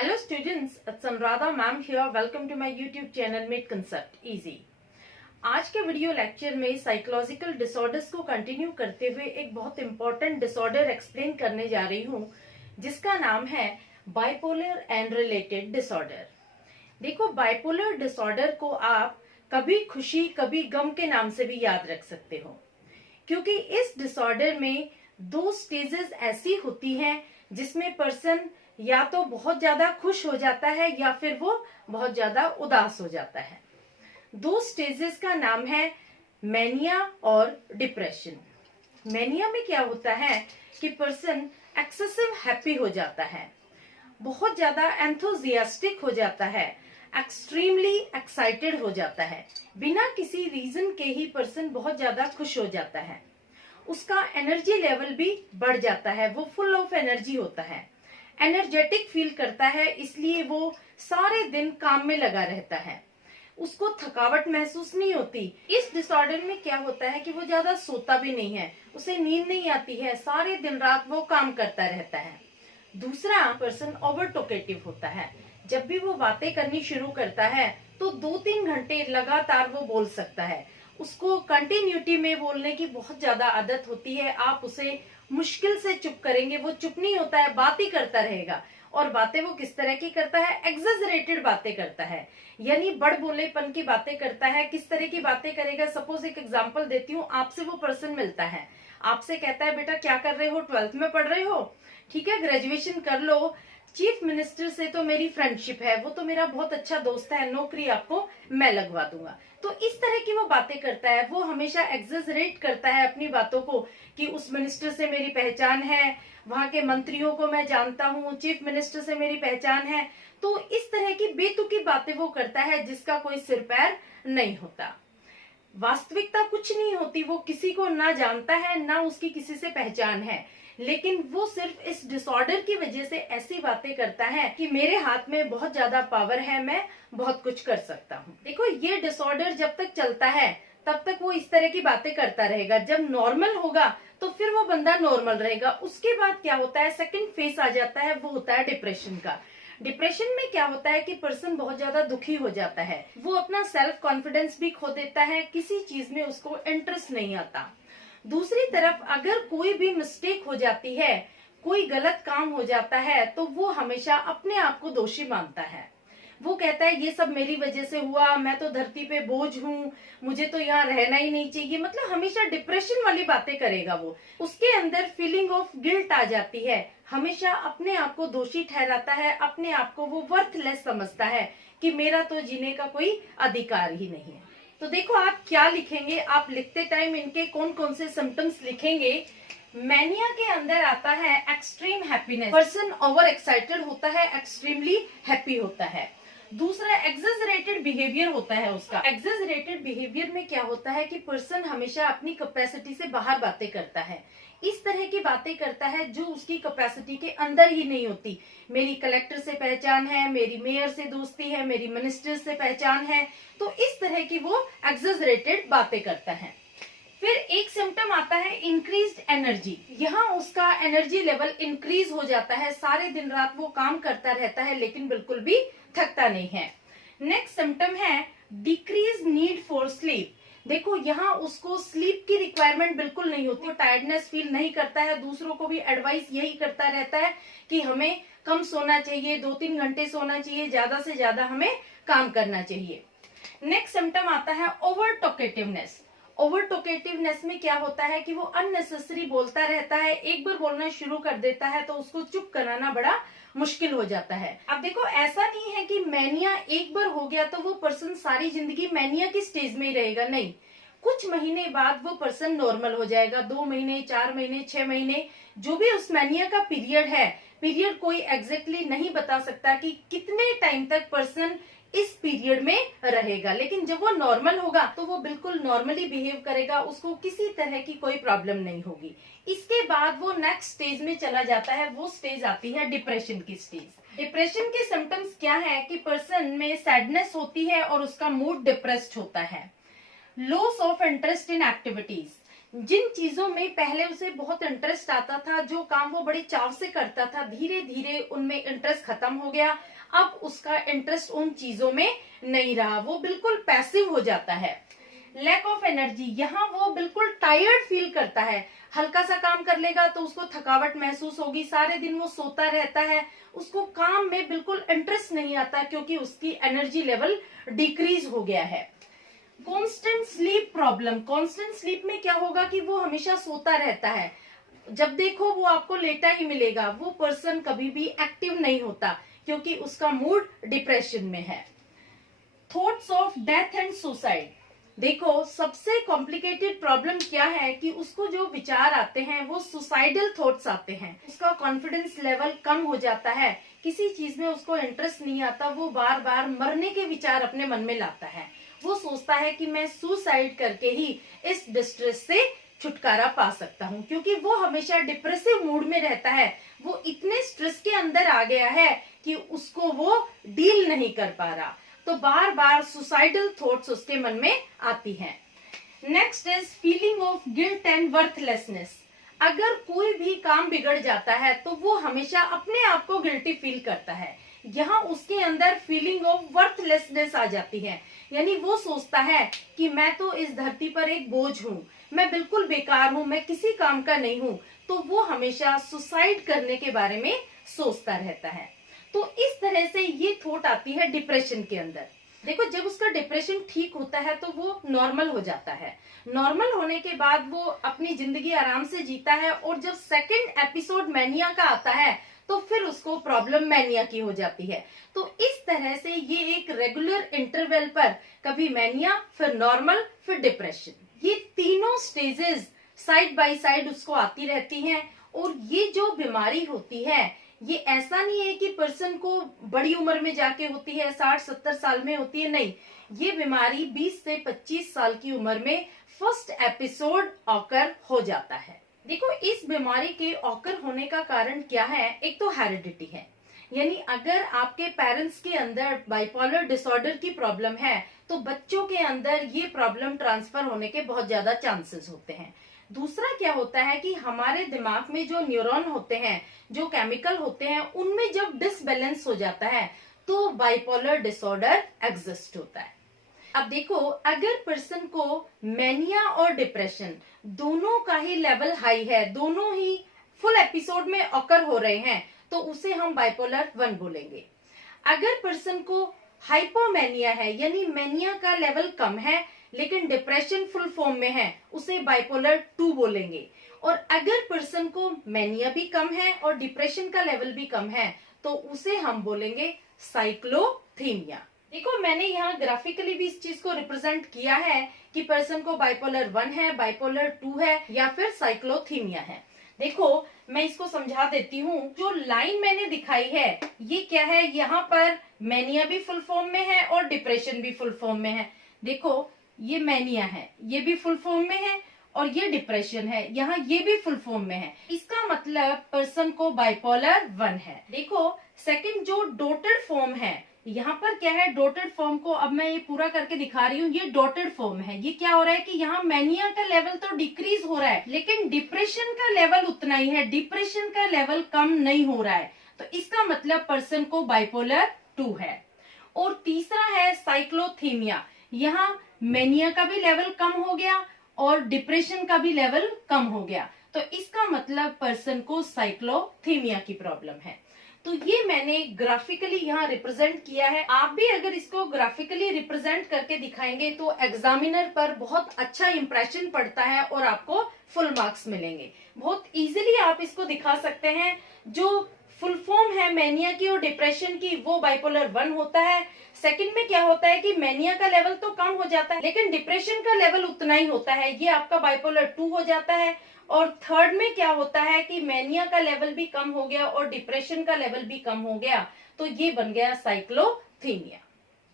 Hello students, it's Anuradha ma'am here. Welcome to my YouTube channel Made Concept Easy. आज के video lecture में psychological disorders को continue करते हुए एक बहुत इंपॉर्टेंट डिसऑर्डर एक्सप्लेन करने जा रही हूँ, जिसका नाम है बाइपोलर एंड रिलेटेड डिसऑर्डर। देखो, बाइपोलर डिसऑर्डर को आप कभी खुशी कभी गम के नाम से भी याद रख सकते हो, क्योंकि इस डिसऑर्डर में दो स्टेजेस ऐसी होती हैं जिसमें पर्सन या तो बहुत ज्यादा खुश हो जाता है या फिर वो बहुत ज्यादा उदास हो जाता है। दो स्टेजेस का नाम है मैनिया और डिप्रेशन। मैनिया में क्या होता है कि पर्सन एक्सेसिव हैप्पी हो जाता है, बहुत ज्यादा एंथुजियास्टिक हो जाता है, एक्सट्रीमली एक्साइटेड हो जाता है, बिना किसी रीजन के ही पर्सन बहुत ज्यादा खुश हो जाता है। उसका एनर्जी लेवल भी बढ़ जाता है, वो फुल ऑफ एनर्जी होता है, एनर्जेटिक फील करता है, इसलिए वो सारे दिन काम में लगा रहता है, उसको थकावट महसूस नहीं होती। इस डिसऑर्डर में क्या होता है कि वो ज्यादा सोता भी नहीं है, उसे नींद नहीं आती है, सारे दिन रात वो काम करता रहता है। दूसरा, पर्सन ओवर टॉकेटिव होता है। जब भी वो बातें करनी शुरू करता है तो 2-3 घंटे लगातार वो बोल सकता है। उसको कंटिन्यूटी में बोलने की बहुत ज्यादा आदत होती है। आप उसे मुश्किल से चुप करेंगे, वो चुप नहीं होता है, बात ही करता रहेगा। और बातें वो किस तरह की करता है? एग्जेजरेटेड बातें करता है, यानी बड़ बोलेपन की बातें करता है। किस तरह की बातें करेगा? सपोज एक एग्जांपल देती हूँ। आपसे वो पर्सन मिलता है, आपसे कहता है बेटा क्या कर रहे हो, 12th में पढ़ रहे हो, ठीक है, ग्रेजुएशन कर लो, चीफ मिनिस्टर से तो मेरी फ्रेंडशिप है, वो तो मेरा बहुत अच्छा दोस्त है, नौकरी आपको मैं लगवा दूंगा। तो इस तरह की वो बातें करता है। वो हमेशा एग्जेजरेट करता है अपनी बातों को कि उस मिनिस्टर से मेरी पहचान है, वहां के मंत्रियों को मैं जानता हूँ, चीफ मिनिस्टर से मेरी पहचान है। तो इस तरह की बेतुकी बातें वो करता है जिसका कोई सिर पैर नहीं होता। वास्तविकता कुछ नहीं होती, वो किसी को ना जानता है ना उसकी किसी से पहचान है, लेकिन वो सिर्फ इस डिसऑर्डर की वजह से ऐसी बातें करता है कि मेरे हाथ में बहुत ज्यादा पावर है, मैं बहुत कुछ कर सकता हूँ। देखो, ये डिसऑर्डर जब तक चलता है तब तक वो इस तरह की बातें करता रहेगा। जब नॉर्मल होगा तो फिर वो बंदा नॉर्मल रहेगा। उसके बाद क्या होता है, सेकंड फेज आ जाता है, वो होता है डिप्रेशन का। डिप्रेशन में क्या होता है कि पर्सन बहुत ज्यादा दुखी हो जाता है, वो अपना सेल्फ कॉन्फिडेंस भी खो देता है, किसी चीज में उसको इंटरेस्ट नहीं आता। दूसरी तरफ अगर कोई भी मिस्टेक हो जाती है, कोई गलत काम हो जाता है, तो वो हमेशा अपने आप को दोषी मानता है। वो कहता है ये सब मेरी वजह से हुआ, मैं तो धरती पे बोझ हूँ, मुझे तो यहाँ रहना ही नहीं चाहिए। मतलब हमेशा डिप्रेशन वाली बातें करेगा वो। उसके अंदर फीलिंग ऑफ गिल्ट आ जाती है, हमेशा अपने आप को दोषी ठहराता है, अपने आप को वो वर्थलेस समझता है कि मेरा तो जीने का कोई अधिकार ही नहीं है। तो देखो, आप क्या लिखेंगे, आप लिखते टाइम इनके कौन कौन से सिम्टम्स लिखेंगे। मैनिया के अंदर आता है extreme happiness, person over excited होता है, एक्सट्रीमली हैप्पी होता है। दूसरा, एग्जेजरेटेड बिहेवियर होता है उसका। एग्जेजरेटेड बिहेवियर में क्या होता है कि पर्सन हमेशा अपनी कैपेसिटी से बाहर बातें करता है, इस तरह की बातें करता है जो उसकी कैपेसिटी के अंदर ही नहीं होती। मेरी कलेक्टर से पहचान है, मेरी मेयर से दोस्ती है, मेरी मिनिस्टर से पहचान है, तो इस तरह की वो एग्जेजरेटेड बातें करता है। फिर एक सिम्टम आता है इंक्रीज्ड एनर्जी। यहाँ उसका एनर्जी लेवल इंक्रीज हो जाता है, सारे दिन रात वो काम करता रहता है लेकिन बिल्कुल भी थकता नहीं है। नेक्स्ट सिम्टम है डिक्रीज नीड फॉर स्लीप। देखो, यहाँ उसको स्लीप की रिक्वायरमेंट बिल्कुल नहीं होती, वो टायर्डनेस फील नहीं करता है। दूसरों को भी एडवाइस यही करता रहता है कि हमें कम सोना चाहिए, 2-3 घंटे सोना चाहिए, ज्यादा से ज्यादा हमें काम करना चाहिए। नेक्स्ट सिम्टम आता है ओवर टॉकेटिवनेस। ओवर टॉकेटिवनेस में क्या होता है कि वो अननेसेसरी बोलता रहता है, एक बार बोलना शुरू कर देता है तो उसको चुप कराना बड़ा मुश्किल हो जाता है। अब देखो, ऐसा नहीं है कि मैनिया एक बार हो गया तो वो पर्सन सारी जिंदगी मैनिया की स्टेज में ही रहेगा, नहीं। कुछ महीने बाद वो पर्सन नॉर्मल हो जाएगा, 2 महीने, 4 महीने, 6 महीने, जो भी उस मैनिया का पीरियड है, पीरियड कोई एग्जैक्टली नहीं बता सकता कि कितने टाइम तक पर्सन इस पीरियड में रहेगा। लेकिन जब वो नॉर्मल होगा तो वो बिल्कुल नॉर्मली बिहेव करेगा, उसको किसी तरह की कोई प्रॉब्लम नहीं होगी। इसके बाद वो नेक्स्ट स्टेज में चला जाता है, वो स्टेज आती है डिप्रेशन की स्टेज। डिप्रेशन के सिम्टम्स क्या है कि पर्सन में सैडनेस होती है और उसका मूड डिप्रेस्ड होता है। Loss of interest in activities, जिन चीजों में पहले उसे बहुत इंटरेस्ट आता था, जो काम वो बड़ी चाव से करता था, धीरे धीरे उनमें इंटरेस्ट खत्म हो गया। अब उसका इंटरेस्ट उन चीजों में नहीं रहा, वो बिल्कुल पैसिव हो जाता है। लैक ऑफ एनर्जी, यहाँ वो बिल्कुल टायर्ड फील करता है। हल्का सा काम कर लेगा तो उसको थकावट महसूस होगी, सारे दिन वो सोता रहता है, उसको काम में बिल्कुल इंटरेस्ट नहीं आता क्योंकि उसकी एनर्जी लेवल डिक्रीज हो गया है। Constant sleep problem, constant sleep में क्या होगा कि वो हमेशा सोता रहता है, जब देखो वो आपको लेटा ही मिलेगा। वो पर्सन कभी भी एक्टिव नहीं होता क्योंकि उसका मूड डिप्रेशन में है। Thoughts of death and suicide, देखो सबसे कॉम्प्लिकेटेड प्रॉब्लम क्या है कि उसको जो विचार आते हैं वो सुसाइडल थॉट्स आते हैं। उसका कॉन्फिडेंस लेवल कम हो जाता है, किसी चीज में उसको इंटरेस्ट नहीं आता, वो बार बार मरने के विचार अपने मन में लाता है। वो सोचता है कि मैं सुसाइड करके ही इस डिस्ट्रेस से छुटकारा पा सकता हूँ, क्योंकि वो हमेशा डिप्रेसिव मूड में रहता है। वो इतने स्ट्रेस के अंदर आ गया है कि उसको वो डील नहीं कर पा रहा, तो बार बार सुसाइडल थॉट्स उसके मन में आती हैं। Next is feeling of guilt and worthlessness. अगर कोई भी काम बिगड़ जाता है तो वो हमेशा अपने आप को गिल्टी फील करता है। यहाँ उसके अंदर फीलिंग ऑफ वर्थलेसनेस आ जाती है, यानी वो सोचता है कि मैं तो इस धरती पर एक बोझ हूँ, मैं बिल्कुल बेकार हूँ, मैं किसी काम का नहीं हूँ। तो वो हमेशा सुसाइड करने के बारे में सोचता रहता है। तो इस तरह से ये थॉट आती है डिप्रेशन के अंदर। देखो जब उसका डिप्रेशन ठीक होता है तो वो नॉर्मल हो जाता है। नॉर्मल होने के बाद वो अपनी जिंदगी आराम से जीता है, और जब सेकंड एपिसोड मैनिया का आता है तो फिर उसको प्रॉब्लम मैनिया की हो जाती है। तो इस तरह से ये एक रेगुलर इंटरवल पर कभी मैनिया, फिर नॉर्मल, फिर डिप्रेशन, ये तीनों स्टेजेस साइड बाय साइड उसको आती रहती हैं। और ये जो बीमारी होती है ये ऐसा नहीं है कि पर्सन को बड़ी उम्र में जाके होती है, 60-70 साल में होती है, नहीं। ये बीमारी 20 से 25 साल की उम्र में फर्स्ट एपिसोड ऑकर हो जाता है। देखो इस बीमारी के ऑकर होने का कारण क्या है, एक तो हेरिडिटी है, यानी अगर आपके पेरेंट्स के अंदर बाइपोलर डिसऑर्डर की प्रॉब्लम है तो बच्चों के अंदर ये प्रॉब्लम ट्रांसफर होने के बहुत ज्यादा चांसेस होते हैं। दूसरा क्या होता है कि हमारे दिमाग में जो न्यूरॉन होते हैं, जो केमिकल होते हैं, उनमें जब डिसबैलेंस हो जाता है तो बाइपोलर डिसऑर्डर एग्जिस्ट होता है। अब देखो अगर पर्सन को मैनिया और डिप्रेशन दोनों का ही लेवल हाई है, दोनों ही फुल एपिसोड में ऑकर हो रहे हैं, तो उसे हम बाइपोलर 1 बोलेंगे। अगर पर्सन को हाइपोमैनिया है, यानी मैनिया का लेवल कम है लेकिन डिप्रेशन फुल फॉर्म में है, उसे बाइपोलर 2 बोलेंगे। और अगर पर्सन को मैनिया भी कम है और डिप्रेशन का लेवल भी कम है तो उसे हम बोलेंगे साइक्लोथीमिया। देखो मैंने यहाँ ग्राफिकली भी इस चीज को रिप्रेजेंट किया है कि पर्सन को बाइपोलर 1 है, बाइपोलर 2 है या फिर साइक्लोथीमिया है। देखो मैं इसको समझा देती हूँ। जो लाइन मैंने दिखाई है ये क्या है, यहाँ पर मैनिया भी फुल फॉर्म में है और डिप्रेशन भी फुल फॉर्म में है। देखो ये मैनिया है, ये भी फुल फॉर्म में है, और ये डिप्रेशन है, यहाँ ये भी फुल फॉर्म में है। इसका मतलब पर्सन को बाइपोलर 1 है। देखो सेकंड जो डॉटेड फॉर्म है, यहाँ पर क्या है, डॉटेड फॉर्म को अब मैं ये पूरा करके दिखा रही हूँ। ये डॉटेड फॉर्म है, ये क्या हो रहा है कि यहाँ मैनिया का लेवल तो डिक्रीज हो रहा है लेकिन डिप्रेशन का लेवल उतना ही है, डिप्रेशन का लेवल कम नहीं हो रहा है। तो इसका मतलब पर्सन को बाइपोलर 2 है। और तीसरा है साइक्लोथीमिया, यहाँ मैनिया का भी लेवल कम हो गया और डिप्रेशन का भी लेवल कम हो गया, तो इसका मतलब पर्सन को साइक्लोथीमिया की प्रॉब्लम है। तो ये मैंने ग्राफिकली यहाँ रिप्रेजेंट किया है। आप भी अगर इसको ग्राफिकली रिप्रेजेंट करके दिखाएंगे तो एग्जामिनर पर बहुत अच्छा इंप्रेशन पड़ता है और आपको फुल मार्क्स मिलेंगे। बहुत इजीली आप इसको दिखा सकते हैं। जो फुल फॉर्म है मैनिया की और डिप्रेशन की वो बाइपोलर 1 होता है। सेकंड में क्या होता है कि मैनिया का लेवल तो कम हो जाता है लेकिन डिप्रेशन का लेवल उतना ही होता है, ये आपका बाइपोलर 2 हो जाता है। और थर्ड में क्या होता है कि मैनिया का लेवल भी कम हो गया और डिप्रेशन का लेवल भी कम हो गया, तो ये बन गया साइक्लोथीमिया।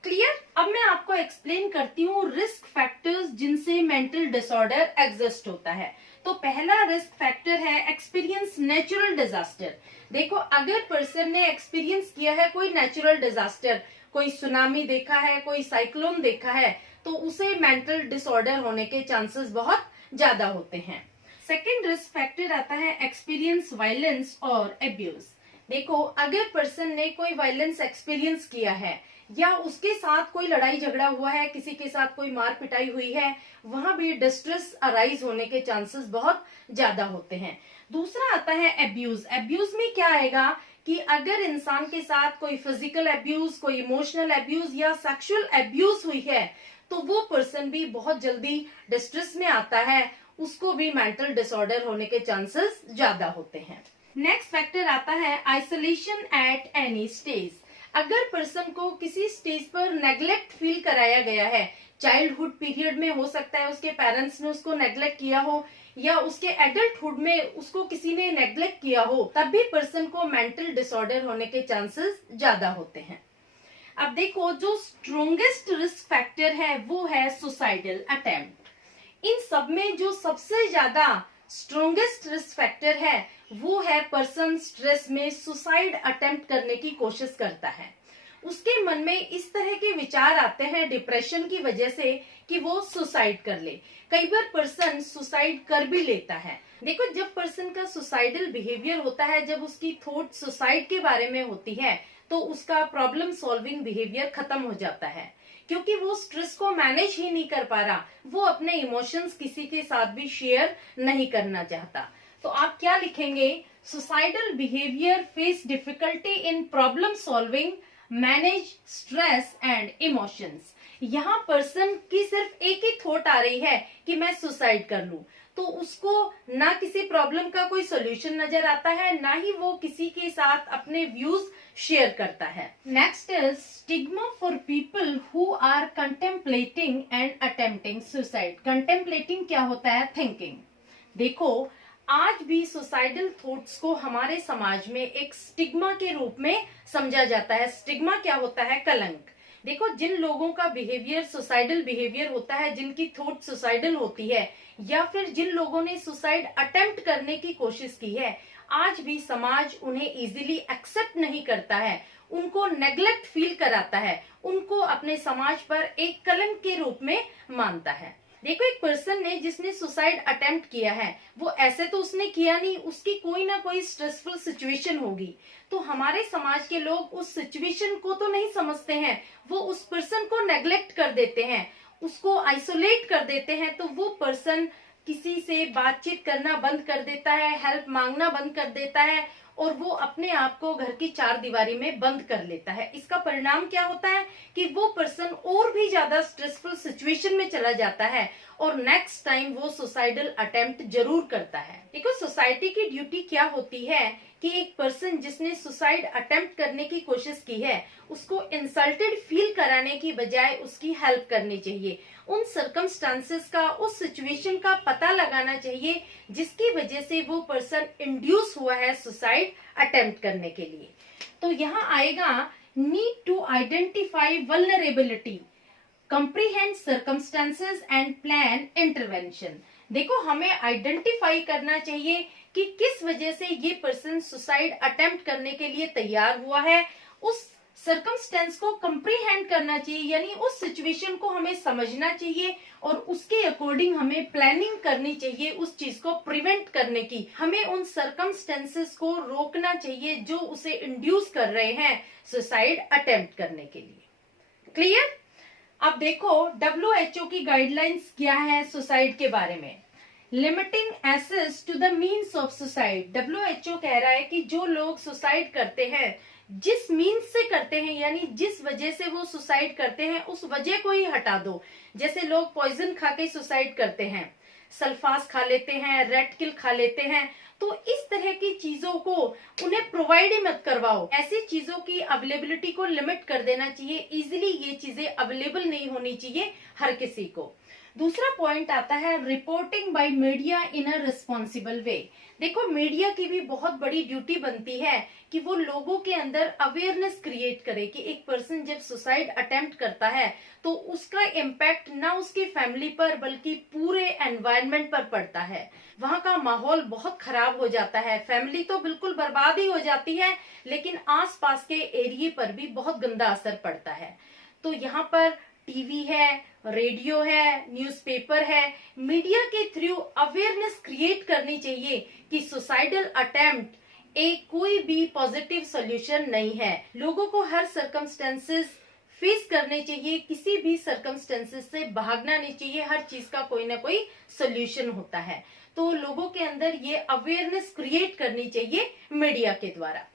क्लियर? अब मैं आपको एक्सप्लेन करती हूँ रिस्क फैक्टर्स जिनसे मेंटल डिसऑर्डर एग्जिस्ट होता है। तो पहला रिस्क फैक्टर है एक्सपीरियंस नेचुरल डिजास्टर। देखो अगर पर्सन ने एक्सपीरियंस किया है कोई नेचुरल डिजास्टर, कोई सुनामी देखा है, कोई साइक्लोन देखा है, तो उसे मेंटल डिसऑर्डर होने के चांसेस बहुत ज्यादा होते हैं। सेकेंड रिस्क फैक्टर आता है एक्सपीरियंस वायलेंस और एब्यूज। देखो, अगर पर्सन ने कोई वायलेंस एक्सपीरियंस किया है या उसके साथ कोई लड़ाई झगड़ा हुआ है, किसी के साथ कोई मार पिटाई हुई है, वहां भी डिस्ट्रेस अराइज होने के चांसेस बहुत ज्यादा होते हैं। दूसरा आता है एब्यूज। एब्यूज में क्या आएगा कि अगर इंसान के साथ कोई फिजिकल एब्यूज, कोई इमोशनल एब्यूज या सेक्सुअल एब्यूज हुई है तो वो पर्सन भी बहुत जल्दी डिस्ट्रेस में आता है, उसको भी मेंटल डिसऑर्डर होने के चांसेस ज्यादा होते हैं। नेक्स्ट फैक्टर आता है आइसोलेशन एट एनी स्टेज। अगर पर्सन को किसी स्टेज पर नेग्लेक्ट फील कराया गया है, चाइल्डहुड पीरियड में हो सकता है उसके पेरेंट्स ने उसको नेग्लेक्ट किया हो या उसके एडल्टहुड में उसको किसी ने नेग्लेक्ट किया हो, तब भी पर्सन को मेंटल डिसऑर्डर होने के चांसेस ज्यादा होते हैं। अब देखो, जो स्ट्रोंगेस्ट रिस्क फैक्टर है वो है सुसाइडल अटेम्प्ट। इन सब में जो सबसे ज्यादा स्ट्रोंगेस्ट रिस्क फैक्टर है वो है पर्सन स्ट्रेस में सुसाइड अटेम्प्ट करने की कोशिश करता है। उसके मन में इस तरह के विचार आते हैं डिप्रेशन की वजह से कि वो सुसाइड कर ले। कई बार पर्सन सुसाइड कर भी लेता है। देखो, जब पर्सन का सुसाइडल बिहेवियर होता है, जब उसकी थॉट सुसाइड के बारे में होती है, तो उसका प्रॉब्लम सॉल्विंग बिहेवियर खत्म हो जाता है, क्योंकि वो स्ट्रेस को मैनेज ही नहीं कर पा रहा, वो अपने इमोशंस किसी के साथ भी शेयर नहीं करना चाहता। तो आप क्या लिखेंगे? Suicidal behaviour face difficulty in problem solving, manage stress and emotions. यहाँ पर्सन की सिर्फ एक ही थॉट आ रही है कि मैं सुसाइड कर लूं, तो उसको ना किसी प्रॉब्लम का कोई सोल्यूशन नजर आता है, ना ही वो किसी के साथ अपने व्यूज शेयर करता है। Next is stigma for people who are contemplating and attempting suicide. Contemplating क्या होता है? थिंकिंग। देखो, आज भी सुसाइडल थॉट्स को हमारे समाज में एक स्टिग्मा के रूप में समझा जाता है। स्टिग्मा क्या होता है? कलंक। देखो, जिन लोगों का बिहेवियर सुसाइडल बिहेवियर होता है, जिनकी थॉट सुसाइडल होती है, या फिर जिन लोगों ने सुसाइड अटेम्प्ट करने की कोशिश की है, आज भी समाज उन्हें इजीली एक्सेप्ट नहीं करता है, उनको नेग्लेक्ट फील कराता है, उनको अपने समाज पर एक कलंक के रूप में मानता है। देखो, एक पर्सन ने जिसने सुसाइड अटेम्प्ट किया है, वो ऐसे तो उसने किया नहीं, उसकी कोई ना कोई स्ट्रेसफुल सिचुएशन होगी, तो हमारे समाज के लोग उस सिचुएशन को तो नहीं समझते हैं, वो उस पर्सन को नेग्लेक्ट कर देते हैं, उसको आइसोलेट कर देते हैं। तो वो पर्सन किसी से बातचीत करना बंद कर देता है, हेल्प मांगना बंद कर देता है, और वो अपने आप को घर की चार दीवारी में बंद कर लेता है। इसका परिणाम क्या होता है कि वो पर्सन और भी ज्यादा स्ट्रेसफुल सिचुएशन में चला जाता है और नेक्स्ट टाइम वो सुसाइडल अटेम्प्ट जरूर करता है। देखो, सोसाइटी की ड्यूटी क्या होती है कि एक पर्सन जिसने सुसाइड अटेम्प्ट करने की कोशिश की है, उसको इंसल्टेड फील कराने की बजाय उसकी हेल्प करनी चाहिए। उन सर्कमस्टांसेस का, उस सिचुएशन का पता लगाना चाहिए जिसकी वजह से वो पर्सन इंड्यूस हुआ है सुसाइड अटेम्प्ट करने के लिए। तो यहाँ आएगा need to identify vulnerability, comprehend circumstances and plan intervention. देखो, हमें आइडेंटिफाई करना चाहिए कि किस वजह से ये पर्सन सुसाइड अटेम्प्ट करने के लिए तैयार हुआ है, उस सर्कमस्टेंस को कंप्रीहेंड करना चाहिए, यानी उस सिचुएशन को हमें समझना चाहिए और उसके अकॉर्डिंग हमें प्लानिंग करनी चाहिए उस चीज को प्रिवेंट करने की। हमें उन सर्कमस्टेंसेस को रोकना चाहिए जो उसे इंड्यूस कर रहे हैं सुसाइड अटेम्प्ट करने के लिए। क्लियर? अब देखो, WHO की गाइडलाइंस क्या है सुसाइड के बारे में। Limiting access to the means of suicide. WHO कह रहा है कि जो लोग सुसाइड करते हैं, जिस मीन्स से करते हैं, यानी जिस वजह से वो सुसाइड करते हैं, उस वजह को ही हटा दो। जैसे लोग पॉइजन खा के सुसाइड करते हैं, सल्फास खा लेते हैं, रेड किल खा लेते हैं, तो इस तरह की चीजों को उन्हें प्रोवाइड ही मत करवाओ। ऐसी चीजों की अवेलेबिलिटी को लिमिट कर देना चाहिए। इजीली ये चीजें अवेलेबल नहीं होनी चाहिए हर किसी को। दूसरा पॉइंट आता है reporting by media in a responsible way. देखो, मीडिया की भी बहुत बड़ी ड्यूटी बनती है कि वो लोगों के अंदर अवेयरनेस क्रिएट करे कि एक पर्सन जब सुसाइड अटेम्प्ट करता है तो उसका इम्पैक्ट ना उसकी फैमिली पर बल्कि पूरे एनवायरनमेंट पर पड़ता है। वहाँ का माहौल बहुत खराब हो जाता है, फैमिली तो बिल्कुल बर्बाद ही हो जाती है, लेकिन आसपास के एरिया पर भी बहुत गंदा असर पड़ता है। तो यहाँ पर टीवी है, रेडियो है, न्यूज़पेपर है, मीडिया के थ्रू अवेयरनेस क्रिएट करनी चाहिए कि सुसाइडल अटेम्प्ट एक कोई भी पॉजिटिव सॉल्यूशन नहीं है। लोगों को हर सर्कमस्टेंसेस फेस करने चाहिए, किसी भी सर्कमस्टेंसेस से भागना नहीं चाहिए, हर चीज का कोई ना कोई सोल्यूशन होता है। तो लोगों के अंदर ये अवेयरनेस क्रिएट करनी चाहिए मीडिया के द्वारा।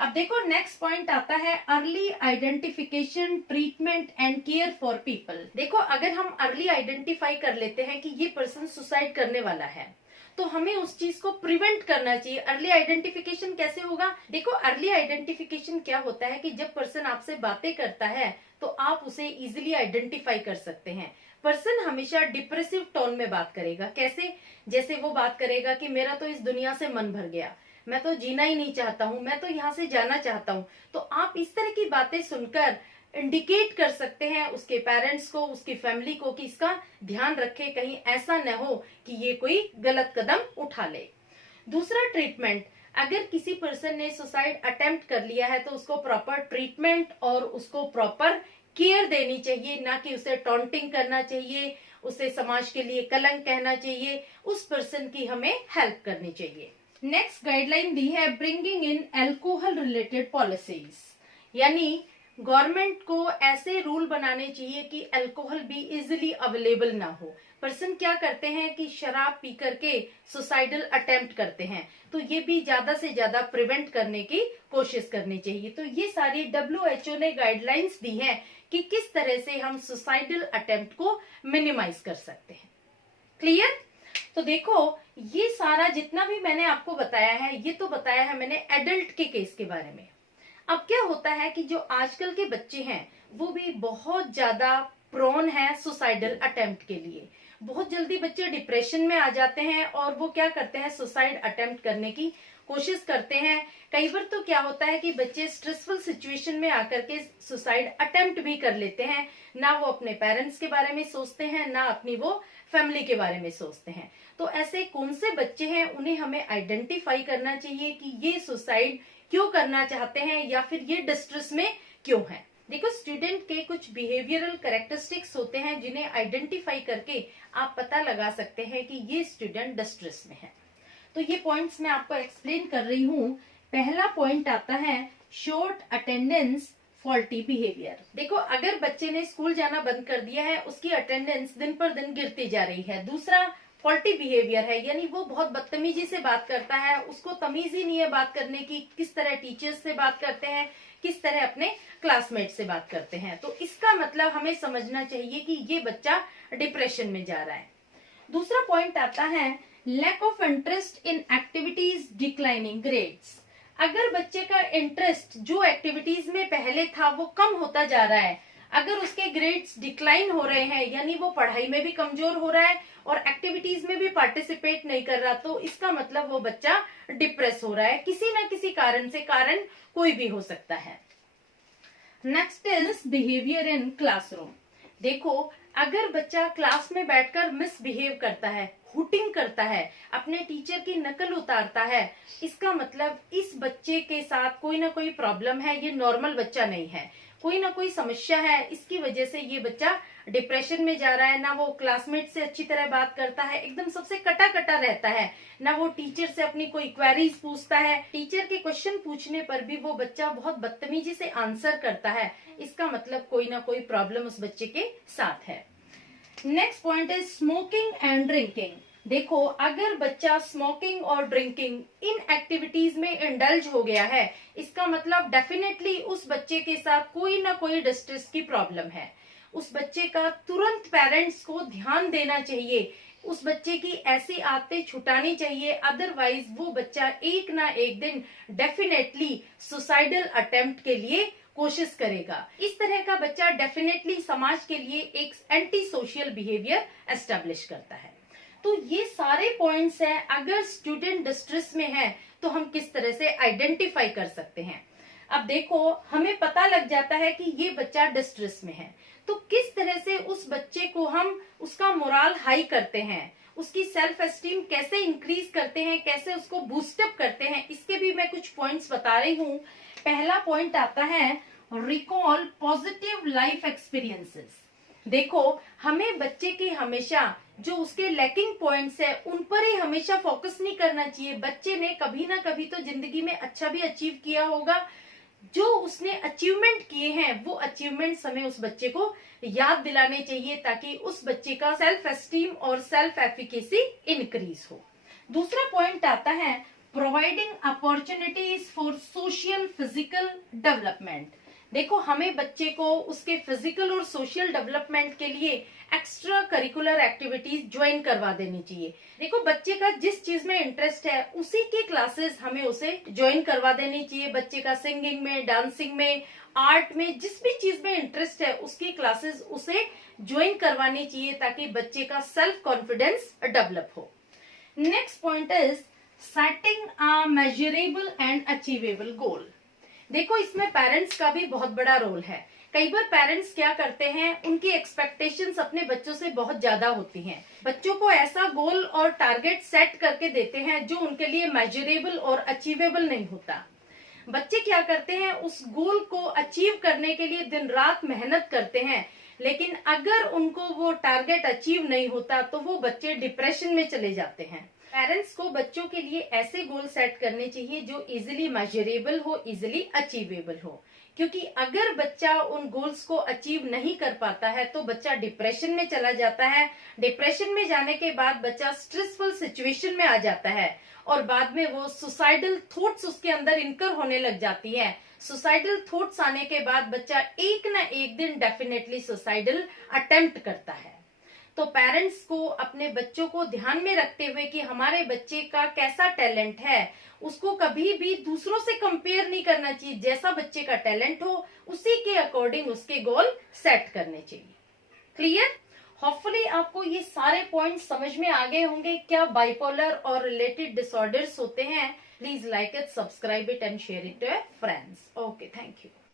अब देखो नेक्स्ट पॉइंट आता है early identification, treatment and care for people. देखो अगर हम अर्ली आइडेंटिफाई कर लेते हैं कि ये पर्सन सुसाइड करने वाला है, तो हमें उस चीज को प्रिवेंट करना चाहिए। अर्ली आइडेंटिफिकेशन कैसे होगा? देखो अर्ली आइडेंटिफिकेशन क्या होता है कि जब पर्सन आपसे बातें करता है तो आप उसे इजिली आइडेंटिफाई कर सकते हैं। पर्सन हमेशा डिप्रेसिव टोन में बात करेगा। कैसे? जैसे वो बात करेगा कि मेरा तो इस दुनिया से मन भर गया, मैं तो जीना ही नहीं चाहता हूँ, मैं तो यहाँ से जाना चाहता हूँ। तो आप इस तरह की बातें सुनकर इंडिकेट कर सकते हैं उसके पेरेंट्स को, उसकी फैमिली को कि इसका ध्यान रखे, कहीं ऐसा न हो कि ये कोई गलत कदम उठा ले। दूसरा ट्रीटमेंट, अगर किसी पर्सन ने सुसाइड अटेम्प्ट कर लिया है तो उसको प्रॉपर ट्रीटमेंट और उसको प्रॉपर केयर देनी चाहिए, ना कि उसे टॉन्टिंग करना चाहिए, उसे समाज के लिए कलंक कहना चाहिए। उस पर्सन की हमें हेल्प करनी चाहिए। नेक्स्ट गाइडलाइन दी है bringing in alcohol related policies, यानी गवर्नमेंट को ऐसे रूल बनाने चाहिए कि अल्कोहल भी इजिली अवेलेबल ना हो। पर्सन क्या करते हैं कि शराब पी करके सुसाइडल अटेम्प्ट करते हैं, तो ये भी ज्यादा से ज्यादा प्रिवेंट करने की कोशिश करनी चाहिए। तो ये सारी WHO ने गाइडलाइंस दी है कि किस तरह से हम सुसाइडल अटेम्प्ट को मिनिमाइज कर सकते हैं। क्लियर? तो देखो ये सारा जितना भी मैंने आपको बताया है, ये तो बताया है मैंने एडल्ट के केस के बारे में। अब क्या होता है कि जो आजकल के बच्चे हैं वो भी बहुत ज्यादा प्रोन है सुसाइडल अटेम्प्ट के लिए। बहुत जल्दी बच्चे डिप्रेशन में आ जाते हैं और वो क्या करते हैं, सुसाइड अटेम्प्ट करने की कोशिश करते हैं। कई बार तो क्या होता है कि बच्चे स्ट्रेसफुल सिचुएशन में आकर के सुसाइड अटेम्प्ट भी कर लेते हैं। ना वो अपने पेरेंट्स के बारे में सोचते हैं, ना अपनी वो फैमिली के बारे में सोचते हैं। तो ऐसे कौन से बच्चे हैं, उन्हें हमें आइडेंटिफाई करना चाहिए कि ये सुसाइड क्यों करना चाहते हैं या फिर ये डिस्ट्रेस में क्यों है। देखो स्टूडेंट के कुछ बिहेवियरल कैरेक्टरिस्टिक्स होते हैं जिन्हें आइडेंटिफाई करके आप पता लगा सकते हैं कि ये स्टूडेंट डिस्ट्रेस में है। तो ये पॉइंट्स मैं आपको एक्सप्लेन कर रही हूँ। पहला पॉइंट आता है शॉर्ट अटेंडेंस, फॉल्टी बिहेवियर। देखो अगर बच्चे ने स्कूल जाना बंद कर दिया है, उसकी अटेंडेंस दिन पर दिन गिरती जा रही है। दूसरा फॉल्टी बिहेवियर है, यानी वो बहुत बदतमीजी से बात करता है, उसको तमीज ही नहीं है बात करने की, किस तरह टीचर्स से बात करते हैं, किस तरह अपने क्लासमेट से बात करते हैं। तो इसका मतलब हमें समझना चाहिए कि ये बच्चा डिप्रेशन में जा रहा है। दूसरा पॉइंट आता है lack of interest in activities, declining grades. अगर बच्चे का इंटरेस्ट जो एक्टिविटीज में पहले था वो कम होता जा रहा है, अगर उसके ग्रेड्स डिक्लाइन हो रहे हैं, यानी वो पढ़ाई में भी कमजोर हो रहा है और एक्टिविटीज में भी पार्टिसिपेट नहीं कर रहा, तो इसका मतलब वो बच्चा डिप्रेस हो रहा है किसी ना किसी कारण से। कारण कोई भी हो सकता है। Next is behaviour in classroom. देखो अगर बच्चा क्लास में बैठकर मिसबिहेव करता है, हुटिंग करता है, अपने टीचर की नकल उतारता है, इसका मतलब इस बच्चे के साथ कोई ना कोई प्रॉब्लम है, ये नॉर्मल बच्चा नहीं है, कोई ना कोई समस्या है। इसकी वजह से ये बच्चा डिप्रेशन में जा रहा है। ना वो क्लासमेट से अच्छी तरह बात करता है, एकदम सबसे कटा कटा रहता है, ना वो टीचर से अपनी कोई क्वेरीज पूछता है, टीचर के क्वेश्चन पूछने पर भी वो बच्चा बहुत बदतमीजी से आंसर करता है। इसका मतलब कोई ना कोई प्रॉब्लम उस बच्चे के साथ है। Next point is smoking and drinking. देखो अगर बच्चा स्मोकिंग और ड्रिंकिंग इन एक्टिविटीज में इंडल्ज हो गया है, इसका मतलब डेफिनेटली उस बच्चे के साथ कोई ना कोई डिस्ट्रेस की प्रॉब्लम है। उस बच्चे का तुरंत पेरेंट्स को ध्यान देना चाहिए, उस बच्चे की ऐसी आदतें छुटानी चाहिए, अदरवाइज वो बच्चा एक ना एक दिन डेफिनेटली सुसाइडल अटेम्प्ट के लिए कोशिश करेगा। इस तरह का बच्चा डेफिनेटली समाज के लिए एक एंटी सोशल बिहेवियर एस्टेब्लिश करता है। तो ये सारे पॉइंट्स हैं, अगर स्टूडेंट डिस्ट्रेस में है तो हम किस तरह से आइडेंटिफाई कर सकते हैं। अब देखो हमें पता लग जाता है कि ये बच्चा डिस्ट्रेस में है, तो किस तरह से उस बच्चे को हम उसका मोरल हाई करते हैं, उसकी सेल्फ एस्टीम कैसे इंक्रीज करते हैं, कैसे उसको बूस्टअप करते हैं, इसके भी मैं कुछ पॉइंट्स बता रही हूँ। पहला पॉइंट आता है रिकॉल पॉजिटिव लाइफ एक्सपीरियंसेस। देखो, हमें बच्चे के हमेशा जो उसके लैकिंग पॉइंट्स है उन पर ही हमेशा फोकस नहीं करना चाहिए। बच्चे ने कभी ना कभी तो जिंदगी में अच्छा भी अचीव किया होगा। जो उसने अचीवमेंट किए हैं वो अचीवमेंट्स हमें उस बच्चे को याद दिलाने चाहिए, ताकि उस बच्चे का सेल्फ एस्टीम और सेल्फ एफिकेसी इंक्रीज हो। दूसरा पॉइंट आता है providing opportunities for social physical development. देखो, हमें बच्चे को उसके फिजिकल और सोशल डेवलपमेंट के लिए एक्स्ट्रा करिकुलर एक्टिविटीज ज्वाइन करवा देनी चाहिए। देखो, बच्चे का जिस चीज में इंटरेस्ट है उसी की क्लासेस हमें उसे ज्वाइन करवा देनी चाहिए। बच्चे का सिंगिंग में, डांसिंग में, आर्ट में, जिस भी चीज में इंटरेस्ट है उसकी क्लासेस उसे ज्वाइन करवानी चाहिए, ताकि बच्चे का सेल्फ कॉन्फिडेंस डेवलप हो। Next point is setting a measurable and achievable गोल। देखो, इसमें पेरेंट्स का भी बहुत बड़ा रोल है। कई बार पेरेंट्स क्या करते हैं, उनकी एक्सपेक्टेशंस अपने बच्चों से बहुत ज्यादा होती हैं। बच्चों को ऐसा गोल और टारगेट सेट करके देते हैं जो उनके लिए मेजरेबल और अचीवेबल नहीं होता। बच्चे क्या करते हैं, उस गोल को अचीव करने के लिए दिन रात मेहनत करते हैं, लेकिन अगर उनको वो टारगेट अचीव नहीं होता तो वो बच्चे डिप्रेशन में चले जाते हैं। पेरेंट्स को बच्चों के लिए ऐसे गोल सेट करने चाहिए जो इजीली मेजरेबल हो, इजीली अचीवेबल हो। क्योंकि अगर बच्चा उन गोल्स को अचीव नहीं कर पाता है तो बच्चा डिप्रेशन में चला जाता है। डिप्रेशन में जाने के बाद बच्चा स्ट्रेसफुल सिचुएशन में आ जाता है और बाद में वो सुसाइडल थॉट्स उसके अंदर इनकर होने लग जाती है। सुसाइडल थॉट्स आने के बाद बच्चा एक ना एक दिन डेफिनेटली सुसाइडल अटेम्प्ट करता है। तो पेरेंट्स को अपने बच्चों को ध्यान में रखते हुए कि हमारे बच्चे का कैसा टैलेंट है, उसको कभी भी दूसरों से कंपेयर नहीं करना चाहिए। जैसा बच्चे का टैलेंट हो उसी के अकॉर्डिंग उसके गोल सेट करने चाहिए। क्लियर? होपफुली आपको ये सारे पॉइंट्स समझ में आ गए होंगे। क्या बाइपोलर और रिलेटेड डिसऑर्डर्स होते हैं? Please like it, subscribe it and share it to your friends. Okay, thank you.